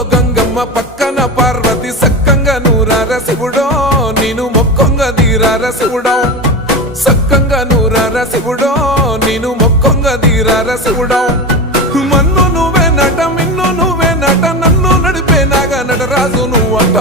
కొప్పుల్లో గంగమ్మ పక్కన పార్వతి సక్కంగా నూరార శివుడో నేను మొక్కొంగ దీరార శివుడో సక్కంగా నూరార శివుడో నేను మొక్కొంగ దీరార శివుడో మన్ను నువ్వే నట మిన్ను నువ్వే నట నన్ను నడిపే నాగ నటరాజు నువ్వట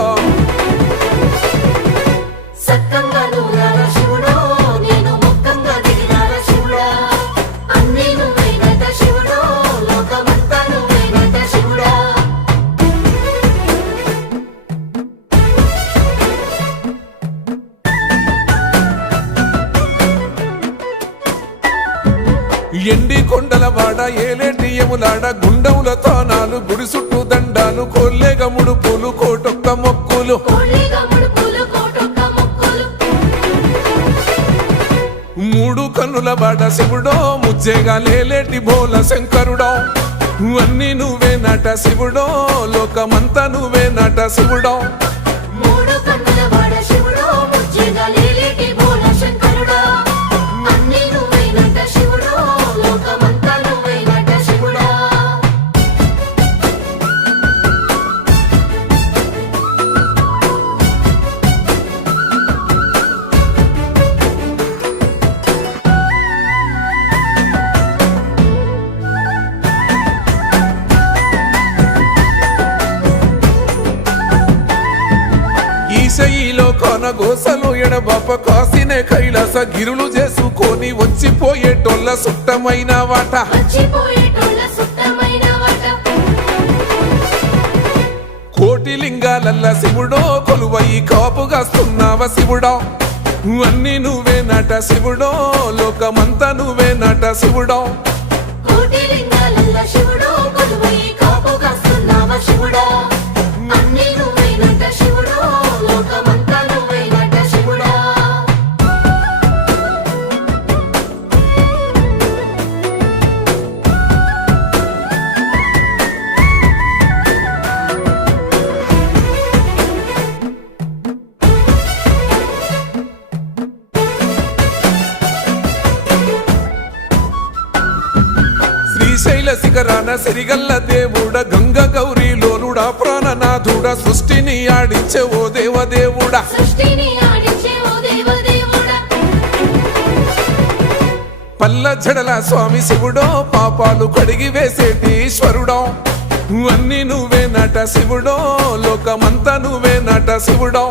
ఎండి కొండల వాడ ఏలేటి యములాడ గుండములతో నాలు గుడి చుట్టూ దండాలు కోల్లేగ ముడుపులు కోటొక్క మొక్కులు మూడు కన్నుల వాడ శివుడో ముజ్జేగా లేలేటి బోల శంకరుడో అన్ని నువ్వే నట శివుడో లోకమంతా నువ్వే నట శివుడో ఈశయిలో కొనగోసలు ఎడబాప కాసినే కైలాస గిరులు చేసుకొని వచ్చిపోయేటోళ్ళ సుట్టమైన వాట కోటి లింగాలల్ల శివుడో కొలువయి కాపుగాస్తున్నావ శివుడో అన్ని నువ్వే నట శివుడో లోకమంతా నువ్వే నట శివుడో శ్రీశైల శిఖరాన సిరిగల్ల దేవుడ గంగ గౌరీ లోలుడా ప్రాణనాథుడ సృష్టిని ఆడించే ఓ దేవదేవుడా పల్ల జడల స్వామి శివుడో పాపాలు కడిగి వేసేటి ఈశ్వరుడో అన్ని నువ్వే నట శివుడో లోకమంతా నువ్వే నట శివుడో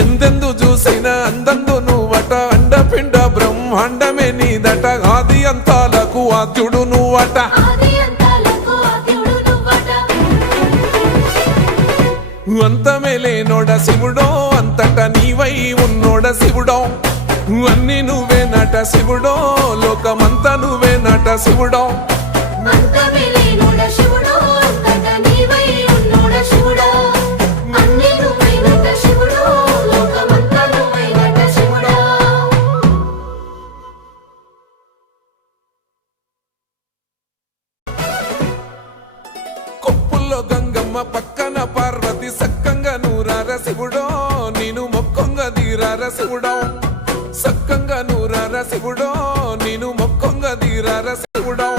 ఎందెందు చూసినా అందందు నువ్వట అండపిండ బ్రహ్మాండమే నీదట ఆది అంతాలకు ఆద్యుడు నువ్వట అంతమే లేనోడ శివుడో అంతట నీవై ఉన్నోడ శివుడో అన్ని నువ్వే నట శివుడో లోకమంతా నువ్వే నట శివుడో కొప్పుల్లో గంగమ్మ పక్కన పార్వతి సక్కంగా నూరార శివుడో నేను మొక్కొంగ దీరార శివుడో సక్కంగా నూరార శివుడో నేను మొక్కొంగ దీరార శివుడో